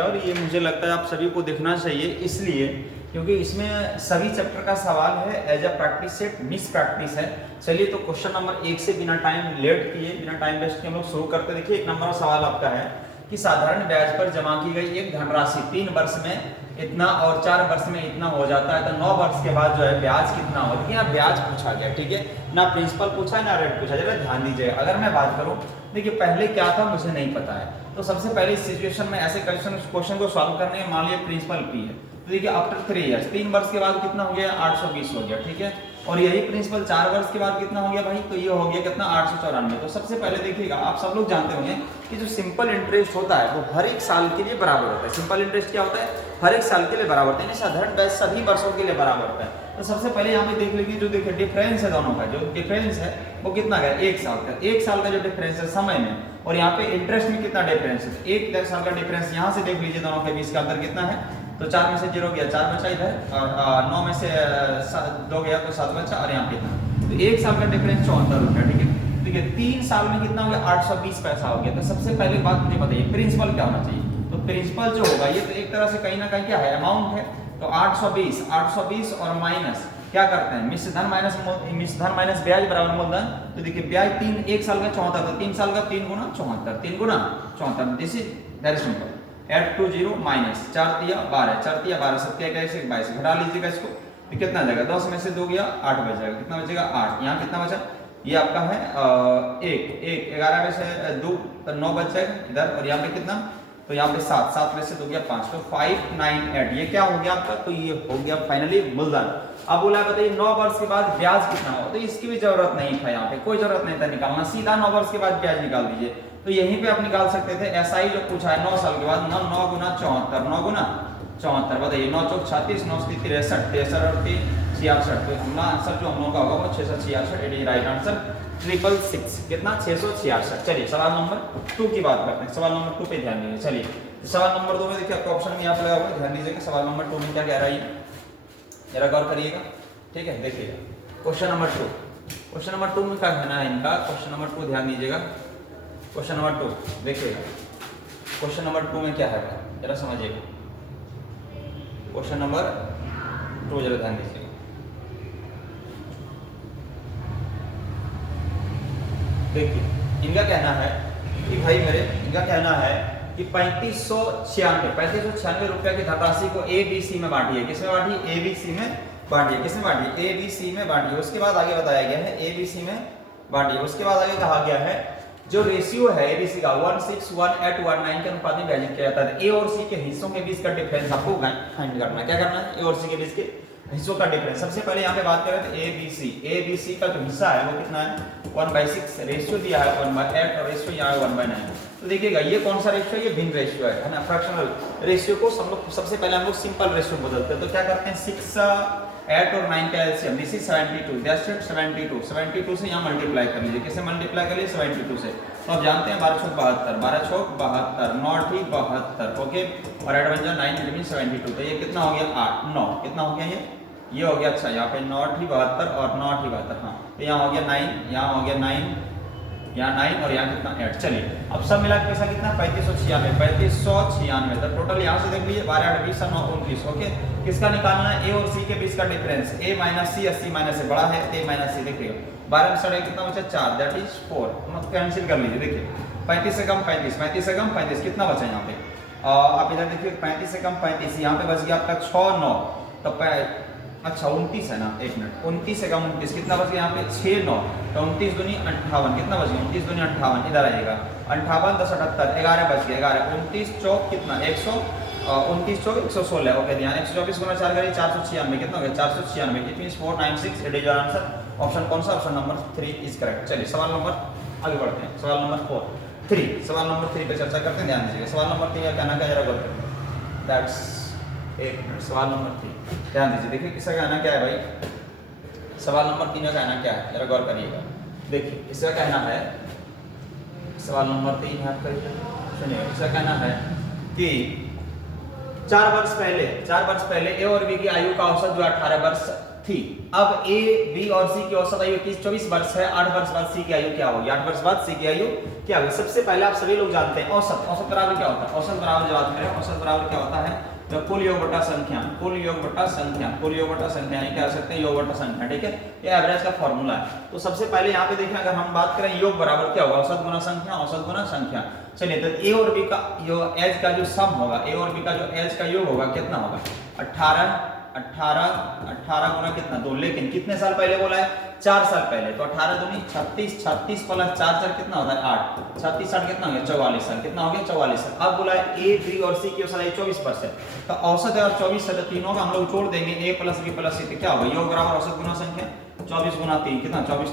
और ये मुझे लगता है आप सभी को देखना चाहिए, इसलिए क्योंकि इसमें सभी चैप्टर का सवाल है as a practice set, miss practice है। चलिए तो क्वेश्चन नंबर 1 से बिना टाइम लेट किए, बिना टाइम वेस्ट किए हम लोग शुरू करते। देखिए 1 नंबर सवाल आपका है कि साधारण ब्याज पर जमा की गई एक धनराशि 3 वर्ष में इतना और 4 वर्ष में इतना हो जाता है, तो 9 वर्ष के बाद जो है ब्याज कितना हो। देखिए यहाँ ब्याज पूछा गया, ठीक है ना, प्रिंसिपल पूछा है ना रेट पूछा। जरा ध्यान दीजिएगा, अगर मैं बात करूँ देखिए पहले क्या था मुझे नहीं पता है, तो सबसे पहले इस सिचुएशन में ऐसे क्वेश्चन को सॉल्व करने में मान लिया प्रिंसिपल पी है, तो देखिए आफ्टर 3 इयर्स 3 वर्ष के बाद कितना हो गया 820 हो गया, ठीक है। और यही प्रिंसिपल 4 वर्ष के बाद कितना हो गया भाई, तो ये हो गया कितना 894। तो सबसे पहले देखिएगा, आप सब लोग जानते होंगे कि जो सिंपल इंटरेस्ट होता है वो हर एक साल के लिए बराबर होता है। सिंपल इंटरेस्ट क्या होता है, हर एक साल के लिए बराबर होता है, साधारण ब्याज सभी वर्षों के लिए बराबर होता है। तो सबसे पहले यहाँ पे देख लीजिए, जो देखिए डिफरेंस है दोनों का, जो डिफरेंस है वो कितना है 1 साल का। 1 साल का जो डिफरेंस है समय में, और यहाँ पे इंटरेस्ट में कितना डिफरेंस है, 1 साल का डिफरेंस। यहाँ से देख लीजिए दोनों के बीच का अंतर कितना है, तो 4 में से 0 गया 4 बचा इधर, और 9 में से 2 गया तो 7 बचा, और यहाँ कितना, तो 1 साल का डिफरेंस 74 रुपया, ठीक है। ठीक है, 3 साल में कितना हो गया 820 पैसा हो गया। तो सबसे पहले बात मुझे बताइए प्रिंसिपल क्या होना चाहिए, तो प्रिंसिपल जो होगा ये तो एक तरह से कहीं ना कहीं क्या है अमाउंट है, तो 820 और माइनस क्या करते हैं मिश्र धन माइनस ब्याज बराबर मूलधन। तो देखिए ब्याज 1 साल का 74 था, 3 साल का 3 गुना 74, 3 गुना 74, this is very simple. Add to 0 minus 4 तिया 12, 4 तिया 12, 7 तिया 22, घटा लीजिएगा इसको, तो कितना जाएगा 10 में से 2 गया 8 बच जाएगा, कितना बचेगा 8। यहाँ कितना बचा, ये आपका है 1 11 में से 2 तो 9 बच जाएगा इधर, और यहाँ पे कितना, तो यहाँ पे 7 में से 2 गया 5, तो 5 9 8, ये क्या हो गया आपका, तो ये हो गया फाइनली मूलधन। अब बोला बताइए 9 वर्ष के बाद ब्याज कितना हो, तो इसकी भी जरूरत नहीं था, यहाँ पे कोई जरूरत नहीं था निकालना, सीधा 9 वर्ष के बाद ब्याज निकाल दीजिए। तो यहीं पे आप निकाल सकते थे, ऐसा ही जो पूछा है 9 साल के बाद 9 गुना 74, 9 गुना 74 बताइए, 9 चौक 36, 9 63 63 और 66, तो हमारा आंसर जो हम लोगों का होगा वो 666, इट इज राइट आंसर 666, कितना 666। चलिए सवाल नंबर 2 की बात करते हैं, सवाल नंबर 2 पे ध्यान दीजिए। चलिए सवाल नंबर 2 में देखिए आपका ऑप्शन में यहाँ पे लगा हुआ है, ध्यान दीजिएगा सवाल नंबर 2 में क्या कह रहा है, जरा गौर करिएगा, ठीक है। देखिएगा क्वेश्चन नंबर 2, क्वेश्चन नंबर 2 में क्या कहना है इनका, क्वेश्चन नंबर 2 ध्यान दीजिएगा, क्वेश्चन नंबर 2 देखिएगा, क्वेश्चन नंबर 2 में क्या है जरा समझिएगा, क्वेश्चन नंबर 2 जरा ध्यान दीजिएगा। देखिए इनका कहना है कि भाई इनका कहना है कि 3596 रुपया की धनराशि को ABC में बांटिए, किसमें बांटिए ABC में बांटिए, किसमें बांटिए ABC में बांटिए। उसके बाद आगे बताया गया है ABC में बांटिए, उसके बाद आगे कहा गया है जो रेशियो है ABC का 161:119 के अनुपात में विभाजित किया जाता है। A और C के हिस्सों के बीच का डिफरेंस आपको फाइंड करना है, क्या करना है A और C के बीच के हिस्सों का डिफरेंस। सबसे पहले यहाँ पे बात करें तो ABC का जो हिस्सा है वो कितना है 1/6, रेशियो दिया है 1/8 और रेशियो यहाँ है 1/9। तो देखिएगा ये कौन सा रेशियो है, ये भिन्न रेशियो है ना, फ्रैक्शनल रेशियो को हम लोग सबसे पहले हम लोग सिंपल रेशियो बदलते हैं। तो क्या करते हैं 6 8 और 9 का LCM, this is 72, that's it 72 से यहाँ मल्टीप्लाई कर लीजिए, किससे मल्टीप्लाई कर लीजिए 72 से। तो आप जानते हैं 12 छोक 72, 12 छोक 72, 9 ठीक 72, ओके, और 8 बन जाए 9 इट मींस 72। तो ये कितना हो गया 8 9, कितना हो गया ये हो गया, अच्छा यहाँ पे 9 ठीक 72 और 9 ठीक 72, हाँ तो यहाँ हो गया 9, यहाँ हो गया 9, यहाँ 9 और यहाँ कितना 8। चलिए अब सब मिला के पैसा कितना 3596, तो टोटल यहाँ से देख लीजिए 12 8 20 9 29, ओके। किसका निकालना है A और C के बीच का डिफरेंस, A माइनस C 80 से बड़ा है, A माइनस C देखिएगा 12 में से कितना बचा 4, दैट इज 4, मतलब कैंसिल कर लीजिए। देखिए 35 से कम 35, 35 से कम 35, कितना बचा यहाँ पे, आप इधर देखिए 35 से कम 35, यहाँ पे बच गया आपका 6 9, तो अच्छा 29 है ना, 1 मिनट, 29 से कम 29 कितना बच गया यहाँ पे 6 9, तो 29 दूनी 58, कितना बच गया 29 दूनी 58, इधर आइएगा 58 10 78, 11 बच गया 11, 29 चौक कितना 29 चौक 116, ओके ध्यान 124 गुना 4 करिए 496, कितना हो गया 496, it means 496, it is your answer. Option कौन सा, ऑप्शन नंबर 3 इज करेक्ट। चलिए सवाल नंबर आगे बढ़ते हैं, सवाल नंबर 3, सवाल नंबर 3 पे चर्चा करते हैं, ध्यान दीजिएगा। सवाल नंबर 3 का कहना क्या जरा गौर करिए, दैट्स 1 मिनट, सवाल नंबर 3 ध्यान दीजिए। देखिए किसका कहना क्या है भाई, सवाल नंबर 3 का कहना क्या है जरा गौर करिएगा। देखिए इसका कहना है, सवाल नंबर 3 है आपका, सुनिए इसका कहना है कि 4 वर्ष पहले A और B की आयु का औसत जो 18 वर्ष थी। अब ए बी और सी की औसत आयु 24 वर्ष है। 8 वर्ष बाद सी की आयु क्या होगी? 8 वर्ष बाद सी की आयु क्या होगी? सबसे पहले आप सभी लोग जानते हैं औसत। औसत बराबर क्या होता है? औसत बराबर जब बात करें औसत बराबर क्या होता है? तो कुल योग बटा संख्या, कुल योग बटा संख्या, कुल योग बटा संख्या यानी क्या कर सकते हैं? योग बटा संख्या, ठीक है। ये एवरेज का फॉर्मूला है। तो सबसे पहले यहाँ पे देखिए, अगर हम बात करें योग बराबर क्या होगा? औसत गुना संख्या, औसत गुना संख्या। चलिए, तो ए और बी का एज का जो सम होगा, ए और बी का जो एज का योग होगा कितना होगा? 18 गुना कितना? 2। लेकिन कितने साल पहले बोला है? 4 साल पहले। तो 18 दूनी 36, 36 प्लस 4 4 कितना होता है? 8। 36 8 कितना हो गया? 44 साल। कितना हो गया? 44 साल। अब बोला है ए बी और सी की औसत है 24 वर्ष है। तो औसत है और 24 है, तो तीनों का हम लोग जोड़ देंगे, ए प्लस बी प्लस सी। तो क्या होगा? योग बराबर औसत गुना संख्या 24 गुना 3 कितना? 24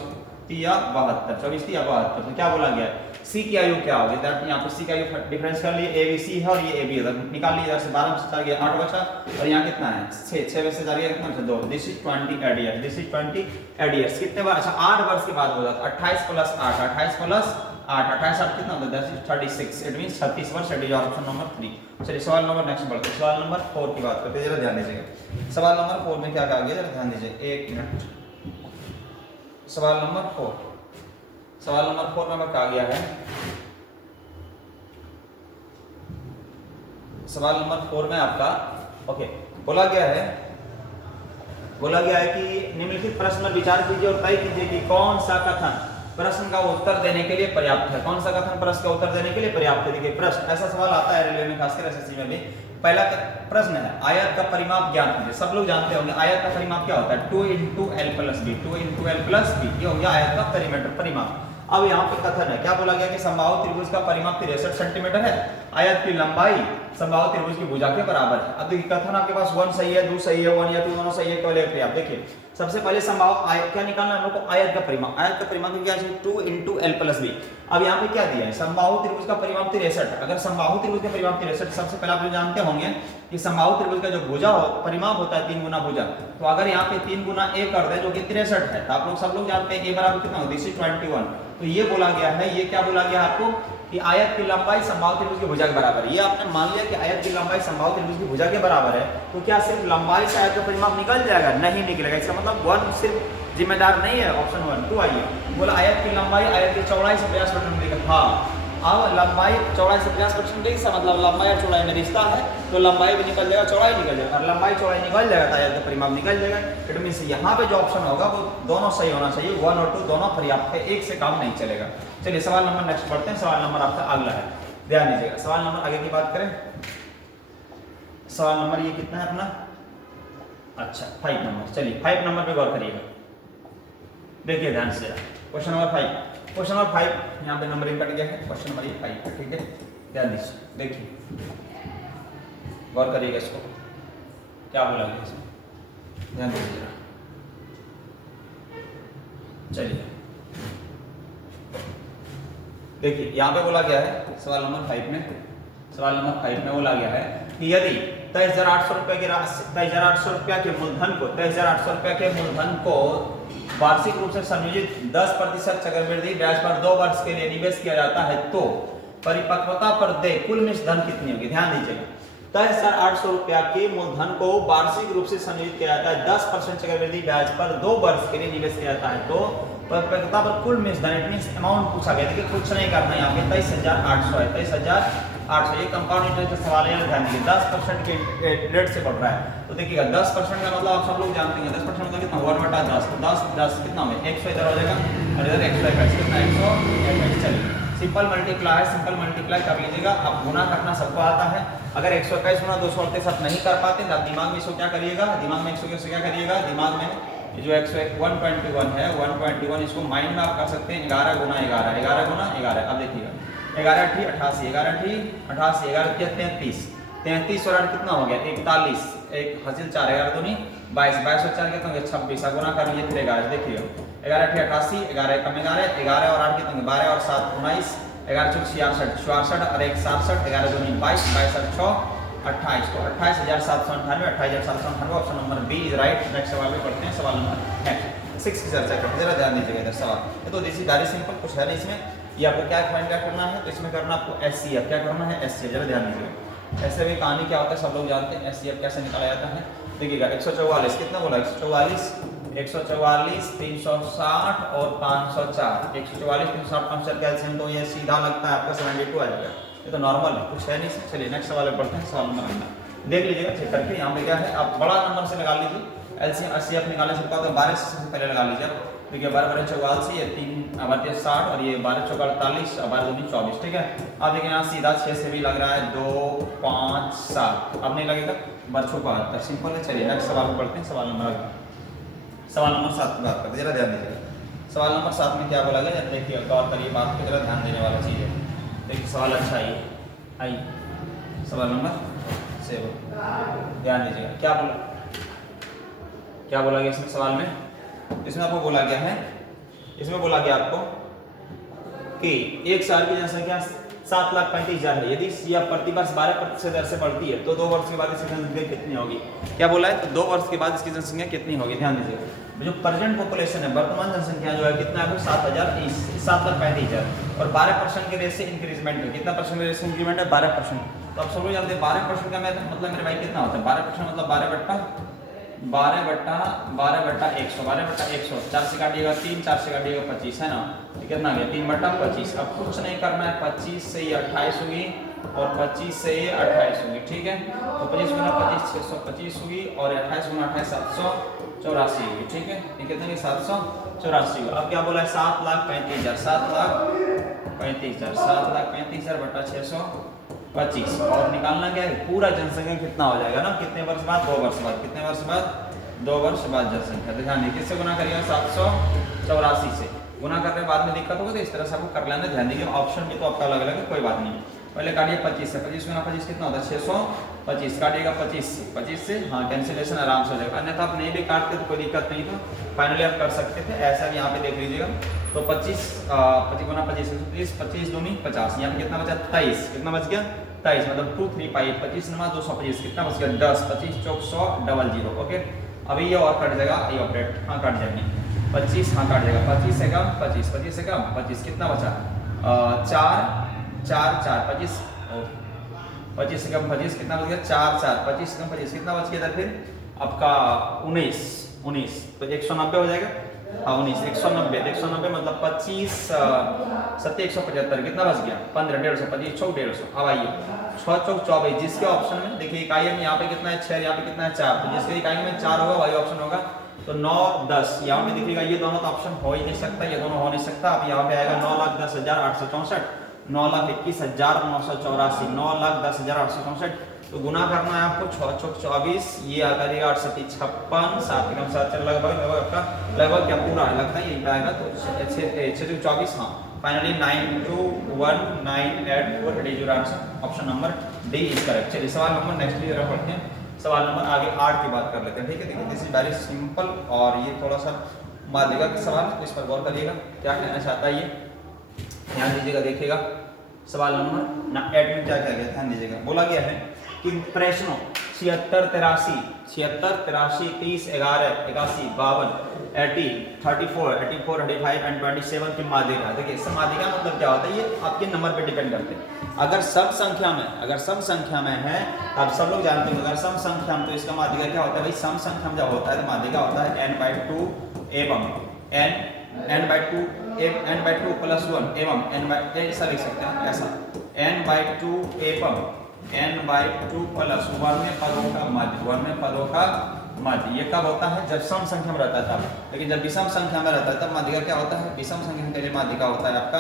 या 72, 24 या 72। तो क्या बोला गया है? सी की आयु क्या होगी? दैट यहाँ पे सी का आयु डिफरेंस कर लिए, ए बी सी है और ये ए बी है, निकाल लिए। इधर से 12 में से 4 गया 8 बचा, और यहाँ कितना है? 6 में से 4 गया कितना? 2। दिस इज 20 एडियर्स, दिस इज 20 एडियर्स। कितने बार? अच्छा 8 वर्ष के बाद हो जाता है। 28 प्लस 8, 28 प्लस 8, 28 8 कितना होता है? That is 36। इट मींस 36 वर्ष। It is option number 3। चलिए सवाल नंबर नेक्स्ट बढ़ते हैं। सवाल नंबर 4 की बात करते हैं, जरा ध्यान दीजिएगा। सवाल नंबर 4 में क्या कहा गया, जरा ध्यान दीजिए, 1 मिनट। सवाल नंबर 4, सवाल नंबर 4 में कहा गया है, सवाल नंबर 4 में आपका ओके बोला गया है कि निम्नलिखित प्रश्न पर विचार कीजिए और तय कीजिए कि कौन सा कथन प्रश्न का उत्तर देने के लिए पर्याप्त है। कौन सा कथन प्रश्न का उत्तर देने के लिए पर्याप्त है? देखिए प्रश्न, ऐसा सवाल आता है रेलवे में, खासकर एसएससी में भी। पहला प्रश्न है, आयत का परिमाप ज्ञात कीजिए। सब लोग जानते होंगे आयत का परिमाप क्या होता है? 2 × l + b, 2 × l + b, ये हो गया आयत का पेरीमीटर परिमाप। अब यहाँ पे कथन है, क्या बोला गया कि समबाहु त्रिभुज का परिमाप 63 सेंटीमीटर है, आयत की लंबाई समबाहु त्रिभुज की भुजा के बराबर है। अब देखिए कथन आपके पास 1 सही है, 2 सही है, 1 या 2 दोनों सही है, केवल एक। आप देखिए सबसे पहले समबाहु आयत क्या निकालना है हम लोग को? आयत का परिमाप। आयत का परिमाप क्या है? 2 × l + b। अब यहाँ पे क्या दिया है? समबाहु त्रिभुज का परिमाप 63। अगर समबाहु त्रिभुज का परिमाप 63, सबसे पहले आप जो जानते होंगे कि समबाहु त्रिभुज का जो भुजा परिमाप होता है 3 गुना भुजा। तो अगर यहाँ पे 3 गुना a कर दे जो कि 63 है, तो आप लोग सब लोग जानते हैं a बराबर कितना होगा? This is 21। तो ये बोला गया है, ये क्या बोला गया आपको कि आयत की लंबाई समबाहु त्रिभुज की भुजा के बराबर है। ये आपने मान लिया कि आयत की लंबाई समबाहु त्रिभुज की भुजा के बराबर है, तो क्या सिर्फ लंबाई से आयत का परिमाप निकल जाएगा? नहीं निकलेगा। इसका मतलब 1 सिर्फ जिम्मेदार नहीं है। ऑप्शन 1। 2 आइए, बोला आयत की लंबाई आयत की चौड़ाई से 50% देगा। हाँ, अब लंबाई चौड़ाई से 50% देगी, इसका मतलब लंबाई और चौड़ाई में रिश्ता है, तो लंबाई भी निकल जाएगा, चौड़ाई निकल जाएगा। और लंबाई चौड़ाई निकल जाएगा तो आयत का परिमाप निकल जाएगा। इट मींस यहाँ पे जो ऑप्शन होगा वो दोनों सही होना चाहिए, 1 और 2 दोनों पर्याप्त है, एक से काम नहीं चलेगा। चलिए सवाल नंबर नेक्स्ट पढ़ते हैं। सवाल नंबर आपका अगला है, ध्यान दीजिएगा। सवाल नंबर आगे की बात करें, सवाल नंबर ये कितना है अपना? अच्छा 5 नंबर। चलिए 5 नंबर पे गौर करिएगा, देखिए ध्यान से। क्वेश्चन नंबर 5, क्वेश्चन नंबर 5 यहाँ पे नंबरिंग कट गया है। क्वेश्चन नंबर ये 5 है, ठीक है। ध्यान दीजिए, देखिए गौर करिएगा इसको, क्या बोला गया इसमें, ध्यान दीजिएगा। चलिए देखिए यहाँ पे बोला गया है सवाल नंबर 5 में, सवाल नंबर 5 में बोला गया है कि यदि 23,800 रुपये की राशि, 23,800 रुपया के मूलधन को, 23,800 रुपया के मूलधन को वार्षिक रूप से संयोजित 10% चक्रवृद्धि ब्याज पर 2 वर्ष के लिए निवेश किया जाता है, तो परिपक्वता पर देय कुल मिश्र धन कितनी होगी? ध्यान दीजिएगा, 23,800 रुपया के मूलधन को वार्षिक रूप से संयोजित किया जाता है, 10% चक्रवृद्धि ब्याज पर 2 वर्ष के लिए निवेश किया जाता है, तो परिपक्वता पर कुल मिश्र धन, इट मींस अमाउंट पूछा गया। देखिए कुछ नहीं करना है यहाँ पे, 23,800 है, 23,800। ये कंपाउंड इंटरेस्ट का सवाल है, ध्यान दीजिए 10% के रेट से बढ़ रहा है। तो देखिएगा 10% का मतलब आप सब लोग जानते हैं, 10% मतलब कितना? 1/10, तो 10 कितना में 100 इधर हो जाएगा और इधर 121 कितना? 121। चलिए सिंपल मल्टीप्लाई है, सिंपल मल्टीप्लाई कर लीजिएगा। आप गुना करना सबको आता है। अगर 121 गुना 238 नहीं कर पाते तो आप दिमाग में इसको क्या करिएगा, दिमाग में 121 क्या करिएगा, दिमाग में जो 121 है, 121 इसको माइंड में आप कर सकते हैं 11 गुना 11, 11 गुना 11। अब देखिएगा 11 × 88, 11 × 88, 11 × 33, 33 और 8 कितना हो गया? 41, एक हासिल 4, 11 दूनी 22, 22 और 4 कितना हो गया? 26। गुना कर लीजिए फिर 11, देखिए 11 × 88, 11 कम 11, 11 और 8 कितना हो गया? 12 और 7 19, 11 × 66, 66 और 1 67, 11 दूनी 22, 22 और 6 28, तो 28,798, 28,798 option number B is right. Next सवाल में पढ़ते हैं, सवाल नंबर नेक्स्ट 6 की चर्चा करते हैं। जरा ध्यान दीजिएगा इधर सवाल, तो दिस इज वेरी सिंपल, कुछ है नहीं इसमें। ये आपको क्या फाइंड क्या करना है, तो इसमें करना आपको एचसीएफ, क्या करना है? एचसीएफ। जरा ध्यान दीजिएगा, ऐसे भी कहानी क्या होता है सब लोग जानते हैं, एचसीएफ कैसे निकाला जाता है। देखिएगा 144 कितना बोला, 144 360 और 504, 144 360 504 का एलसीएम तो ये सीधा लगता है आपका 72 आ जाएगा। ये तो नॉर्मल है, कुछ है नहीं। चलिए नेक्स्ट सवाल पे बढ़ते हैं। सवाल नंबर देख लीजिएगा चेक करके, यहाँ पे क्या है आप बड़ा नंबर से लगा लीजिए। एलसीएम 80 निकालने से तो 12 से सबसे पहले लगा लीजिए आप। देखिए 12 44, ये 3 60 और ये 12 48 और 12 24, ठीक है। आप देखिए यहाँ सीधा 6 से भी लग रहा है, 2 5 7, अब नहीं लगेगा 72, सिंपल है। चलिए नेक्स्ट सवाल पे बढ़ते हैं। सवाल नंबर 7 की बात करते हैं, जरा ध्यान दीजिएगा। सवाल नंबर 7 में क्या बोला गया, देखिए गौर करिए, बात की तरह ध्यान देने वाला चीज़ है। देखिए सवाल अच्छा है, आइए सवाल नंबर 7 ध्यान दीजिएगा। क्या बोला गया इसमें सवाल में, इसमें आपको बोला गया है, इसमें बोला गया आपको कि एक साल की जनसंख्या 7,35,000 है। यदि यह प्रतिवर्ष 12% दर से बढ़ती है तो 2 वर्ष के बाद इसकी जनसंख्या कितनी होगी। क्या बोला है, तो 2 वर्ष के बाद इसकी जनसंख्या कितनी होगी। ध्यान दीजिएगा, जो प्रेजेंट पॉपुलेशन है, वर्तमान जनसंख्या जो है कितना है, 7,35,000 और 12% के रेट से इंक्रीजमेंट है। कितना परसेंट रेट से इंक्रीमेंट है, 12%। तो आप सब लोग जानते हैं 12% का मतलब मेरे भाई कितना होता है, 12% मतलब 12 बट्टा 100, 4 से काटिएगा 3, 4 से काटिएगा 25, है ना, तो कितना आ गया 3/25। अब कुछ नहीं करना है, 25 से ये 28 हुई और 25 से ये 28 हुई, ठीक है। तो 25 गुना 25 625 हुई और 28 गुना 28 784 हुई, ठीक है। ये कितना है 784। अब क्या बोला है, 7,35,000, 7,35,000 बटा 625 और निकालना क्या है, पूरा जनसंख्या कितना हो जाएगा ना, कितने वर्ष बाद, 2 वर्ष बाद। कितने वर्ष बाद, 2 वर्ष बाद जनसंख्या। तो ध्यान किससे गुना करिएगा, 784 से गुना करने बाद में दिक्कत होगा तो इस तरह से आपको कर लेना। ध्यान दीजिए ऑप्शन भी तो आपका अलग अलग है, कोई बात नहीं। पहले काटिए 25 से, 25 गुना 25 कितना होता है 625, काटिएगा 25 से, हाँ कैंसिलेशन आराम से हो जाएगा। अन्यथा आप नहीं भी काटते तो कोई दिक्कत नहीं था, फाइनली आप कर सकते थे। ऐसा भी यहाँ पे देख लीजिएगा, तो 25 गुना 25 25 दूनी 50, यहाँ पे कितना बचा 23, कितना बच गया 23, मतलब 2 3 5 25 नमा 225, कितना बच गया 10, 25 चौक 100 00, ओके। अभी ये और कट जाएगा, ये ऑपरेट हाँ काट जाएंगे 25, हाँ काट जाएगा 25 से कम 25, 25 से कम 25, कितना बचा 4 4 25, 25 से कम 25 कितना बच गया 4 4, 25 से कम 25 कितना बच गया इधर, फिर आपका 19, तो 190 हो जाएगा, हाँ 19 190 मतलब 25 7 175, कितना बच गया 15 150, 25 चौक 150। अब आइए 6 चौक 24, जिसके ऑप्शन में देखिए इकाई में यहाँ पे कितना है 6, यहाँ पे कितना है 4, तो जिसके इकाई में 4 होगा वही ऑप्शन होगा। तो 9 10 यहाँ पे देखिएगा, ये दोनों तो ऑप्शन हो ही नहीं सकता, ये दोनों हो नहीं सकता। अब यहाँ पे आएगा 9,10,864, 9,21,984, 9,10,864। तो गुना करना है आपको 6 चौक 24, ये आ जाएगा 8 7 56, 7 कम 7 लगभग लगभग क्या पूरा लगता है यही आएगा, तो 6 24, हाँ finally 921984 it is your answer. Option number D is correct. चलिए सवाल नंबर नेक्स्ट की तरफ बढ़ते हैं। सवाल नंबर आगे 8 की बात कर लेते हैं, ठीक है। देखिए दिस इज वेरी सिंपल और ये थोड़ा सा माध्यिका का सवाल, तो इस पर गौर करिएगा क्या कहना चाहता है ये, ध्यान दीजिएगा। देखिएगा सवाल नंबर 8 में क्या क्या गया, ध्यान दीजिएगा। बोला गया है कि प्रश्नों 76 83 30 11 81 52 80 34 85 एंड 27 की माध्यिका। देखिए सब माध्यिका मतलब क्या होता है, ये आपके नंबर पे डिपेंड करते हैं। अगर सब संख्या में है, अब सब लोग जानते हैं अगर सम संख्या में, तो इसका माध्यिका क्या होता है भाई, सम संख्या में जब होता है तो माध्यिका होता है n/2 एवं n/2 प्लस 1 एवं ऐसा लिख सकते हैं, ऐसा n/2 एवं n/2 प्लस 1 में पदों का मध्य। ये कब होता है, जब सम संख्या में रहता है तब। लेकिन जब विषम संख्या में रहता है तब माध्यिका क्या होता है, विषम संख्या के लिए माध्यिका होता है आपका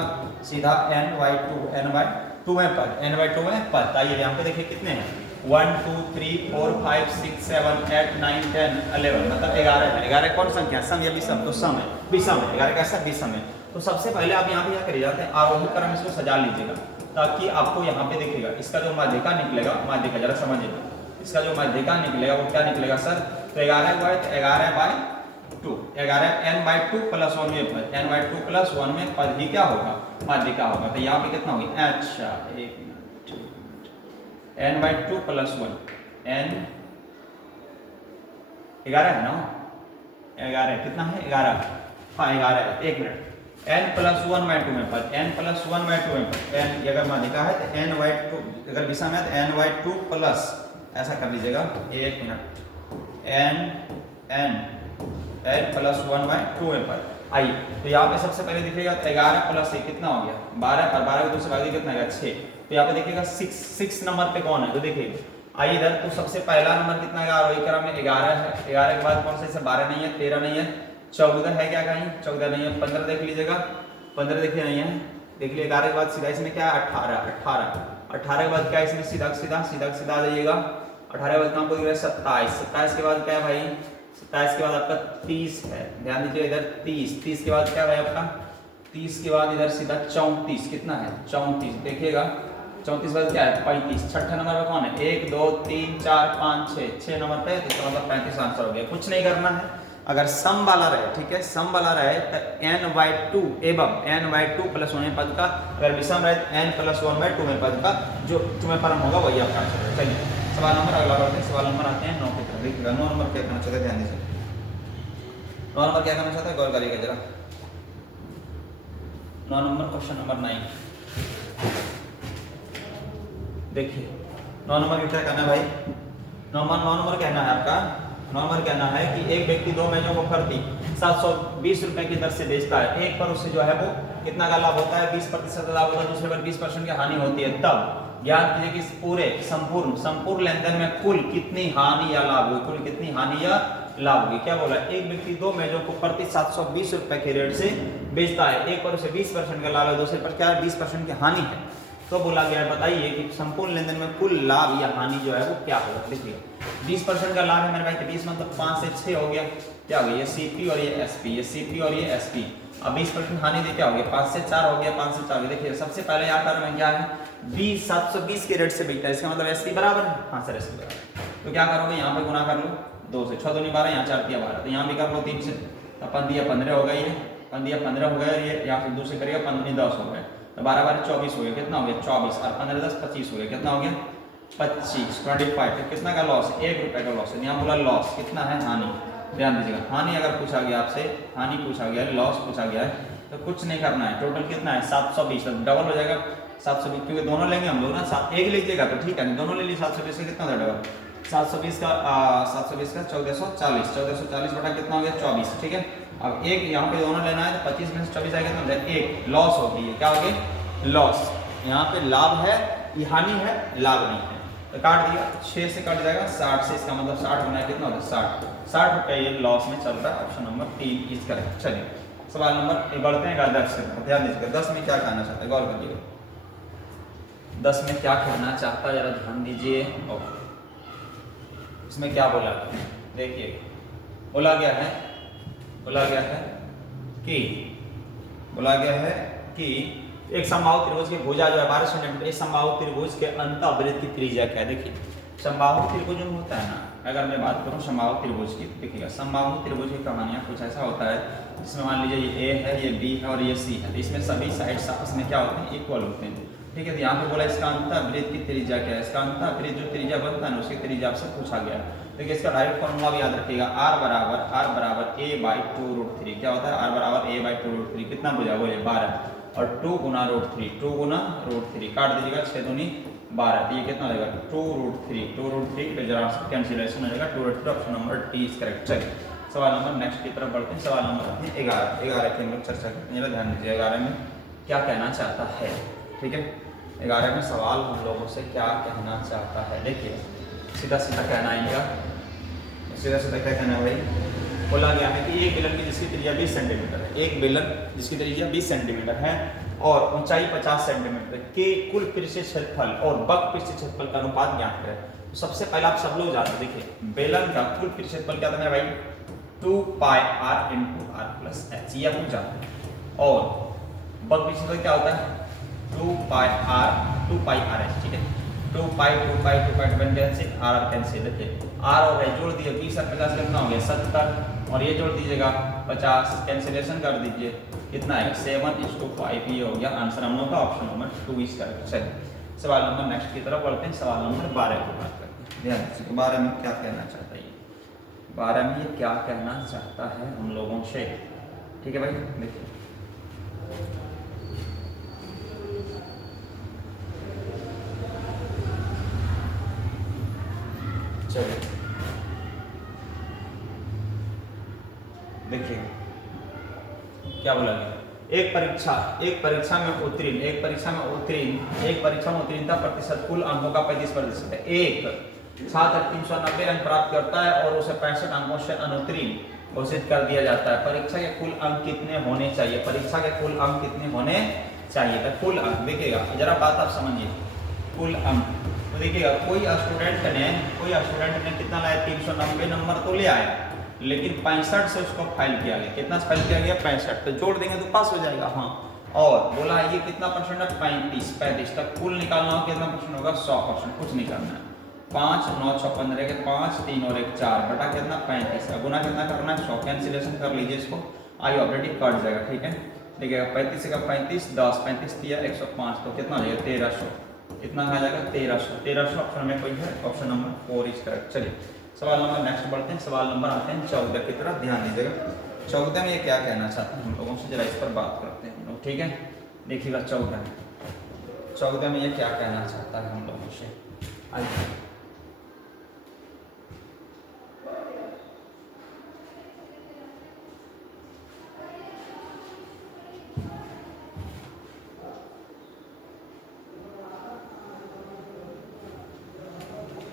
सीधा n/2 में पद। आइए यहाँ पे देखिए कितने हैं 1 2 3 4 5 6 7 8 9 10 11, मतलब 11 है। 11 कौन संख्या, सम या विषम, तो सम है, विषम है। 11 कैसा विषम है। तो सबसे पहले आप यहाँ पे क्या करिए जाते हैं, आरोही क्रम इसको सजा लीजिएगा, ताकि आपको यहाँ पे देखिएगा इसका जो माध्यिका निकलेगा, माध्यिका जरा समझिएगा, इसका जो माध्यिका निकलेगा वो क्या निकलेगा सर, तो 11 हुआ है तो 11/2, 11 n/2 प्लस 1 में पद, n/2 प्लस 1 में पद ही क्या होगा, माध्यिका होगा। तो यहाँ पे कितना होगी, अच्छा एक मिनट, n/2 प्लस 1 n 11 है ना, 11 कितना है 11, हाँ 11 है, एक मिनट n प्लस 1/2 में पद, n प्लस 1/2 में पद, n अगर माध्यिका है तो n/2, अगर विषम है तो n/2 प्लस, ऐसा कर लीजिएगा, एक मिनट, n प्लस 1/2 में पद। आइए तो यहाँ पे सबसे पहले दिखेगा 11 प्लस 1 कितना हो गया 12, और 12 को 2 से भाग दिया कितना आएगा 6। तो यहाँ पे देखिएगा 6 नंबर पे कौन है, तो देखिए आइए इधर, तो सबसे पहला नंबर कितना है आरोही क्रम में 11 है, 11 के बाद कौन सा, इसे 12 नहीं है, 13 नहीं है, 14 है क्या, कहीं 14 नहीं है, 15 देख लीजिएगा, 15 देखिए नहीं है, देख लीजिए 11 के बाद सीधा इसमें क्या है 18 के बाद क्या है इसमें सीधा आ जाइएगा, 18 के बाद कहाँ को 27 के बाद क्या है भाई 27 के बाद आपका 30 है, ध्यान दीजिए इधर 30 के बाद क्या है आपका 30 के बाद इधर सीधा 34, कितना है 34, देखिएगा 34 बाद क्या है 35, छठा नंबर पे कौन है 1 2 3 4 5 6 नंबर पे, तो इसका मतलब 35 आंसर हो गया। कुछ नहीं करना है, अगर सम वाला रहे, ठीक है, सम वाला रहे तो n/2 एवं n/2 प्लस 1 में पद का, अगर विषम रहे तो n प्लस 1/2 में पद का, जो तुम्हें परम होगा वही आपका आंसर है। चलिए सवाल नंबर अगला बढ़ते हैं, सवाल नंबर आते हैं 9 की तरफ, देखिएगा 9 नंबर क्या करना चाहते हैं, ध्यान दीजिए 9 नंबर क्या करना चाहता है, गौर करिएगा जरा। 9 नंबर क्वेश्चन नंबर 9, देखिए 9 नंबर क्या कहना है भाई, 9 नंबर कहना है आपका, 9 नंबर कहना है कि एक व्यक्ति 2 मेजों को प्रति 720 रुपए की दर से बेचता है, एक पर उससे जो है वो कितना का लाभ होता है 20% लाभ होता है, दूसरे पर 20% की हानि होती है, तब ज्ञात कीजिए कि इस पूरे संपूर्ण लेनदेन में कुल कितनी हानि या लाभ हुई, कुल कितनी हानि या लाभ हुई। क्या बोला, एक व्यक्ति 2 मेजों को प्रति 720 रुपए के रेट से बेचता है, एक पर उसे 20% का लाभ है, दूसरे पर क्या है 20% की हानि है, तो बोला गया है बताइए कि संपूर्ण लेनदेन में कुल लाभ या हानि जो है वो क्या होगा। देखिए 20% का लाभ है मेरे भाई, तो 20 मतलब 5 से 6 हो गया, क्या हो गया ये CP और ये SP, ये CP और ये SP, अब 20% हानि दे क्या हो गया 5 से 4 हो गया, 5 से 4 हो गया। देखिए सबसे पहले यहाँ टर्म में क्या है 720 के रेट से बिकता है, इसका मतलब SP बराबर है, हाँ सर SP बराबर, तो क्या करोगे यहाँ पे गुना कर लो 2 से, 6 दूनी 12, यहाँ 4 तिया 12, तो यहाँ भी कर लो 3 से, अपन दिया 15 हो गया, ये 15 हो गया, ये यहाँ से 2 से करेगा 15 10 हो गया, तो 12 12 24 हो गया, कितना हो गया 24, और 15 10 25 हो गया, कितना हो गया 25, 25, तो कितना का लॉस, 1 रुपए का लॉस है, यहाँ बोला लॉस कितना है हानि, ध्यान दीजिएगा हानि अगर पूछा गया आपसे, हानि पूछा गया है, लॉस पूछा गया है, तो कुछ नहीं करना है, टोटल कितना है 720, डबल हो जाएगा 720, क्योंकि दोनों लेंगे हम लोग ना, एक लीजिएगा तो ठीक है, डोनों ले लीजिए 720 का कितना हो जाएगा 720 का 1440 बटा कितना हो गया 24, ठीक है। अब एक यहाँ पे दोनों लेना है तो 25 में से 24 आएगा कितना हो जाएगा, एक लॉस होगी है, क्या हो गया लॉस, यहाँ पे लाभ है, ये हानि है, लाभ नहीं है, तो काट दिया 6 से कट जाएगा 60 से, इसका मतलब 60 गुना कितना होता है 60 रुपये ये लॉस में चल रहा है, ऑप्शन नंबर 3 इज करेक्ट। चलिए सवाल नंबर बढ़ते हैं 10 से, ध्यान दीजिएगा 10 में क्या कहना चाहता है, गौर करिएगा 10 में क्या कहना चाहता है, जरा ध्यान दीजिए, इसमें क्या बोला गया, देखिए बोला गया है कि एक समबाहु त्रिभुज की भुजा जो है 12 सेंटीमीटर, इस समबाहु त्रिभुज के अंतःवृत्त की त्रिज्या क्या है। देखिए समबाहु त्रिभुज जो होता है ना, अगर मैं बात करूं समबाहु त्रिभुज की, देखिएगा समबाहु त्रिभुज की कहानियां कुछ ऐसा होता है जिसमें मान लीजिए ये A है, ये B है और ये C है, तो इसमें सभी साइड्स आपस में क्या होते हैं इक्वल होते हैं, ठीक है। तो यहाँ पे बोला इसका अंतःवृत्त की त्रिज्या क्या है, इसका अंतःवृत्त जो त्रिज्या बनता है ना उसकी त्रिज्या आपसे पूछा गया है। देखिए इसका डायरेक्ट फॉर्मूला भी याद रखिएगा, r बराबर a/2√3, क्या होता है r बराबर a/2√3, कितना भुजा बोले 12, और 2 गुना √3 काट दीजिएगा 6 दूनी 12, तो ये कितना हो जाएगा 2√3 पे जरा कैंसिलेशन हो जाएगा 2√3, option number D is correct. चलिए सवाल नंबर नेक्स्ट की तरफ बढ़ते हैं, सवाल नंबर 11 की हम लोग चर्चा करते हैं, ध्यान दीजिए 11 में क्या कहना चाहता है, ठीक है। 11 में सवाल हम लोगों से क्या कहना चाहता है, देखिए सीधा कहना है इनका, सीधा क्या कहना है भाई, बोला गया है कि एक बेलन की जिसकी त्रिज्या 20 सेंटीमीटर है, एक बेलन जिसकी त्रिज्या 20 सेंटीमीटर है और ऊंचाई 50 सेंटीमीटर के कुल पृष्ठीय क्षेत्रफल और बक पृष्ठीय क्षेत्रफल का अनुपात ज्ञात करें। तो सबसे पहले आप सब लोग जानते हैं, देखिए बेलन का कुल पृष्ठीय क्षेत्रफल क्या था भाई 2πr × r + h, ये आप जानते हैं, और बक पृष्ठीय क्षेत्रफल क्या होता है 2πr h, ठीक है। 2π बन गया से r कैंसिल, देखिए r और h जोड़ दिए 20 और 50 कितना हो गया 70, और ये जोड़ दीजिएगा 50, कैंसिलेशन कर दीजिए कितना है 7:5, ये हो गया आंसर हम लोग का, ऑप्शन नंबर 2 इज करेक्ट। चलिए सवाल नंबर नेक्स्ट की तरफ बढ़ते हैं, सवाल नंबर 12 की बात करते हैं, ध्यान दीजिए 12 में क्या कहना चाहता है, 12 में ये क्या कहना चाहता है हम लोगों से, ठीक है भाई। देखिए चलिए देखिए क्या बोला गया, एक परीक्षा में उत्तीर्णता प्रतिशत कुल अंकों का 35% है। एक छात्र 390 अंक प्राप्त करता है और उसे 65 अंकों से अनुत्तीर्ण घोषित कर दिया जाता है। परीक्षा के कुल अंक कितने होने चाहिए? परीक्षा के कुल अंक कितने होने चाहिए? तो कुल अंक देखिएगा, जरा बात आप समझिए। कुल अंक तो देखिएगा, कोई स्टूडेंट ने कितना लाया? 390 नंबर तो ले आया, लेकिन 65 से उसको फाइल किया गया। कितना फाइल किया गया? 65। तो जोड़ देंगे तो पास हो जाएगा। हाँ, और बोला ये कितना परसेंट है? 35 तक कुल निकालना हो कितना परसेंट होगा? 100%। कुछ नहीं करना है। 5 9 6 15 के 5 3 और 1 4 बटा कितना? 35। गुना कितना करना है? 100। कैंसिलेशन कर लीजिए इसको, आई ऑलरेडी कट जाएगा। ठीक है, देखिएगा 35 का 35 10 35 दिया 105, तो कितना हो जाएगा? 1300। कितना आ जाएगा? 1300 ऑप्शन में कोई है? Option number 4 is correct. चलिए सवाल नंबर नेक्स्ट बढ़ते हैं। सवाल नंबर आते हैं 14 की तरफ, ध्यान दीजिएगा। 14 में ये क्या कहना चाहते हैं हम लोगों से, जरा इस पर बात करते हैं हम लोग। ठीक है, देखिएगा 14 में ये क्या कहना चाहता है हम लोगों से। आइए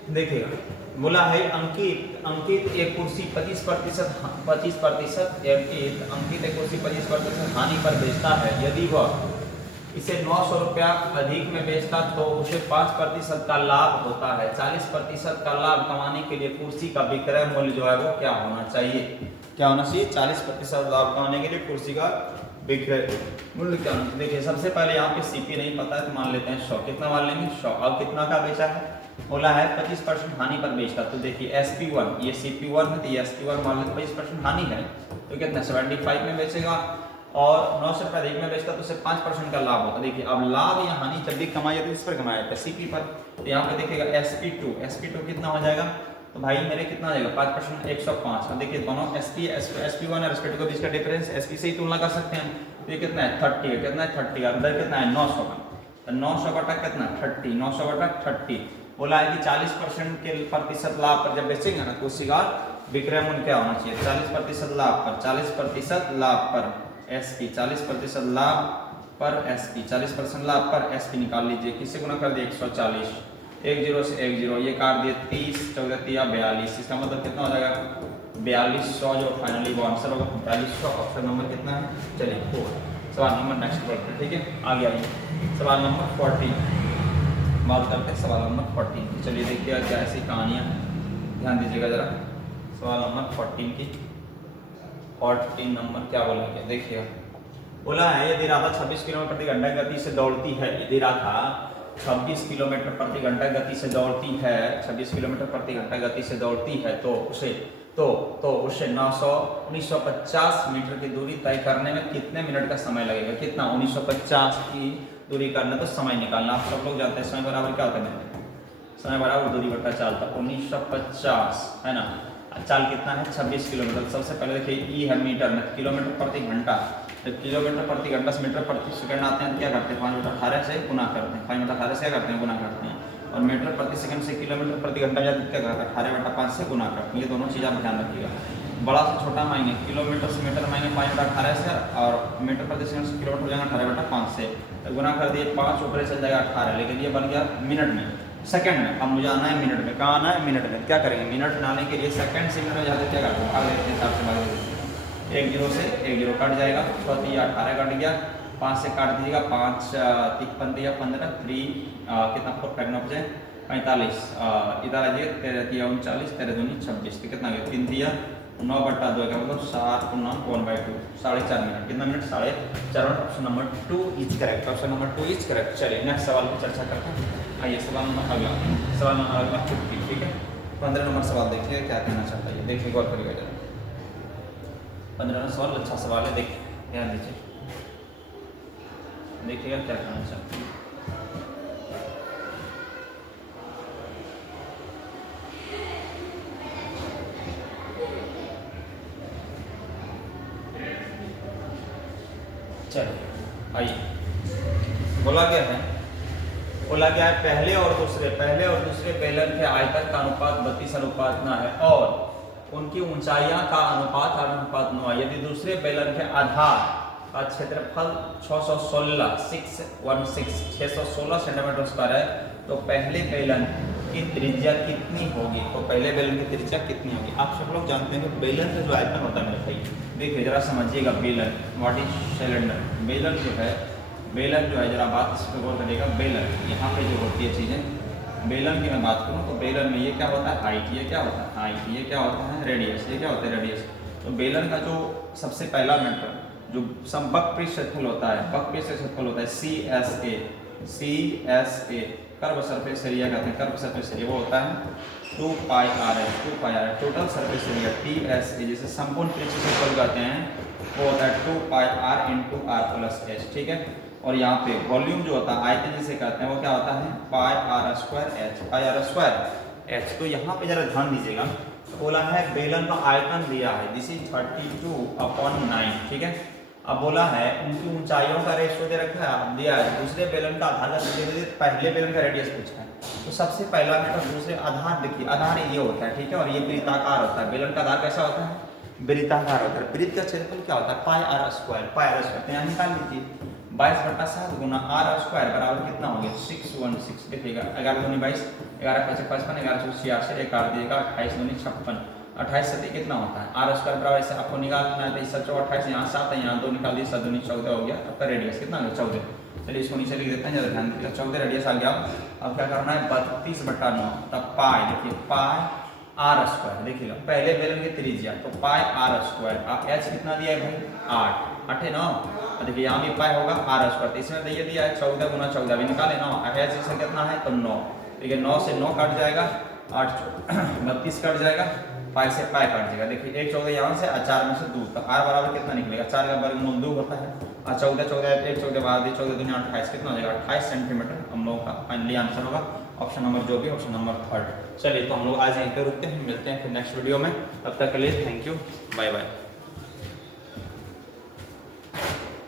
देखिएगा, बोला है अंकित एक कुर्सी 25% अंकित एक कुर्सी 25% हानि पर बेचता है। यदि वह इसे 900 रुपया अधिक में बेचता तो उसे 5% का लाभ होता है। 40% का लाभ कमाने के लिए कुर्सी का विक्रय मूल्य जो है वो क्या होना चाहिए? क्या होना चाहिए? 40% लाभ कमाने के लिए कुर्सी का विक्रय मूल्य क्या होना चाहिए? देखिए सबसे पहले यहाँ पे सीपी नहीं पता है तो मान लेते हैं 100। कितना मान लेंगे? 100। अब कितना का बेचा है? बोला है 25% हानि पर बेचता। तो देखिए SP1, ये CP1 है तो ये SP1 मान लेते 25% हानि है तो कितना? 75 में बेचेगा। और 900 रुपये अधिक में बेचता तो उसे 5% का लाभ होता। देखिए अब लाभ या हानि जब भी कमाई जाती है इस पर कमाया जाता है, CP पर। तो यहाँ पे देखिएगा SP2 कितना हो जाएगा? तो भाई मेरे कितना हो जाएगा? 5% 105। अब देखिए दोनों SP1 और SP2 के बीच का डिफरेंस SP से ही तुलना कर सकते हैं। तो ये कितना है? 30 है। कितना है? 30। अंदर कितना है? 900 का। तो 900 बटा कितना? 30। 900 बटा 30। बोला है कि 40% के प्रतिशत लाभ पर जब बेचेंगे ना तो उसी का विक्रय मूल्य क्या होना चाहिए? 40% लाभ पर 40% लाभ पर SP 40% लाभ पर SP 40% लाभ पर SP निकाल लीजिए। किससे गुना कर दिए? 140। 10 से 10 ये काट दिए 30 14 42। इसका मतलब कितना हो जाएगा? 4200 जो फाइनली वो आंसर होगा 4200। ऑप्शन नंबर कितना है? चलिए 4। सवाल नंबर नेक्स्ट बढ़ते हैं। ठीक है, आगे आइए सवाल नंबर 14 बात करते हैं। सवाल नंबर 14 चलिए देखिएगा क्या ऐसी कहानियाँ हैं, ध्यान दीजिएगा जरा। सवाल नंबर 14 नंबर क्या बोला गया? देखिएगा, बोला है यदि राधा 26 किलोमीटर प्रति घंटा गति से दौड़ती है। यदि राधा 26 किलोमीटर प्रति घंटा गति से दौड़ती है, 26 किलोमीटर प्रति घंटा गति से दौड़ती है तो उसे 1950 मीटर की दूरी तय करने में कितने मिनट का समय लगेगा? कितना? 1950 की दूरी करना तो समय निकालना। आप सब लोग जानते हैं समय बराबर क्या होता है? समय बराबर दूरी बटा चाल। तो 1950 है ना। चाल कितना है? 26 किलोमीटर। सबसे पहले देखिए ई है मीटर में, किलोमीटर प्रति घंटा। जब किलोमीटर प्रति घंटा से मीटर प्रति सेकंड आते हैं तो क्या करते हैं? 5/18 से गुना करते हैं। 5/18 से क्या करते हैं? गुना करते हैं। और मीटर प्रति सेकंड से किलोमीटर प्रति घंटा जाते क्या करते हैं? 18/5 से गुना करते हैं। ये दोनों चीज़ आप ध्यान रखिएगा। बड़ा से छोटा मायने किलोमीटर से मीटर मायने 5/18 से, और मीटर प्रति सेकंड से किलोमीटर हो जाएगा 18/5 से। तो गुना कर दिए 5 ऊपर चल जाएगा 18, लेकिन ये बन गया मिनट में, सेकंड में। अब मुझे आना है मिनट में। कहाँ आना है? मिनट में। क्या करेंगे? मिनट आने के लिए सेकंड से मिनट में जाते क्या करते हैं? भाग देते हैं, हिसाब से भाग देते हैं। 10 से 10 कट जाएगा, 18 कट गया, 5 से काट दीजिएगा, 5 53 दिया 15 3 कितना 4 फेंकना बचे 45। इधर आ जाइए 13 दिया 39 13 दूनी 26। तो कितना गया? 3 दिया 9/2 का मतलब 7 1/2 4.5 मिनट। कितना minute? 4.5 minute. Option number 2 is correct. Option number 2 is correct. चलिए नेक्स्ट सवाल पर चर्चा करते हैं। आइए सवाल नंबर अगला 50। ठीक है, 15 नंबर सवाल देखिए क्या कहना चाहता है। देखिए गौर करिएगा जरा। 15वां सवाल अच्छा सवाल है, देखिए ध्यान दीजिए, देखिएगा क्या कहना चाहते हैं। चलिए आइए, बोला गया है पहले और दूसरे बेलन के आयतन का अनुपात 32:9 है और उनकी ऊंचाइयां का अनुपात 8:9 है। यदि दूसरे बेलन के आधार का क्षेत्रफल 616 सेंटीमीटर स्क्वायर है तो पहले बेलन की त्रिज्या कितनी होगी? आप सब लोग जानते हैं कि बेलन का जो आयतन होता है मेरे भाई, देखिए जरा समझिएगा, बेलन व्हाट इज सिलेंडर, बेलन जो है जरा बात इस पर गौर करिएगा। बेलन यहाँ पे जो होती है चीज़ें, बेलन की मैं बात करूँ तो बेलन में ये क्या होता है? हाइट, ये क्या होता है? हाइट, ये क्या होता है? रेडियस, ये क्या होता है? रेडियस। तो बेलन का जो सबसे पहला मेथड जो वक्र क्षेत्रफल होता है CSA कर्व सरफेस एरिया कहते हैं, कर्व सरफेस एरिया वो होता है 2 पाई r है, टोटल सरफेस एरिया TSA जैसे संपूर्ण पृष्ठ क्षेत्रफल कहते हैं वो होता है 2 पाई r into r plus h, ठीक है। और यहाँ पे वॉल्यूम जो होता है आयतन जिसे कहते हैं वो क्या होता है? पाई r स्क्वायर h। तो यहाँ पे जरा ध्यान दीजिएगा, बोला है बेलन का आयतन दिया है, दिस इज 32/9, ठीक है। अब बोला है उनकी ऊंचाइयों का रेशियो दे रखा है, दिया है दूसरे बेलन का आधार का, पहले बेलन का रेडियस पूछा है। तो सबसे पहला मेथड दूसरे आधार, देखिए आधार ये होता है, ठीक है, और ये वृत्ताकार होता है। बेलन का आधार कैसा होता है? वृत्ताकार होता है। वृत्त का क्षेत्रफल क्या होता है? पाई r स्क्वायर तो यहाँ निकाल लीजिए 22/7 गुना r स्क्वायर बराबर कितना हो गया? 616। देखिएगा 11 दूनी 22, 11 5 55, 11 86, 1 काट दिएगा 28 दूनी 56, 28 7 कितना होता है? r स्क्वायर बराबर से आपको निकालना है तो 28, यहाँ 7 है, यहाँ 2 निकाल दिए, 7 दूनी 14 हो गया। आपका रेडियस कितना हो गया? 14। चलिए इसको नीचे लिख देते हैं, ज़्यादा ध्यान दीजिएगा। 14 रेडियस आ गया। अब क्या करना है? 32/9 तब पाई, देखिए पाई r स्क्वायर, देखिएगा पहले बेलन की त्रिज्या तो पाई r स्क्वायर, h कितना दिया है भाई? 8 है 9। देखिए यहाँ भी पाई होगा r स्क्वायर, तो इसमें ये दिया है 14 गुना 14 भी निकाले 9, h से कितना है? तो 9। ठीक है, 9 से 9 कट जाएगा, 8 32 कट जाएगा, पाई से पाई कट जाएगा। देखिए 1 14 यहाँ से 4 में से 2 तो r बराबर कितना निकलेगा? 4 का वर्गमूल 2 होता है, 14 1 14 बाहर दी, 14 दूनी 28 कितना हो जाएगा? 28 सेंटीमीटर हम लोगों का फाइनली आंसर होगा। ऑप्शन नंबर जो भी, ऑप्शन नंबर 3। चलिए तो हम लोग आज यहीं पे रुकते हैं, मिलते हैं फिर नेक्स्ट वीडियो में। तब तक के लिए थैंक यू, बाय बाय।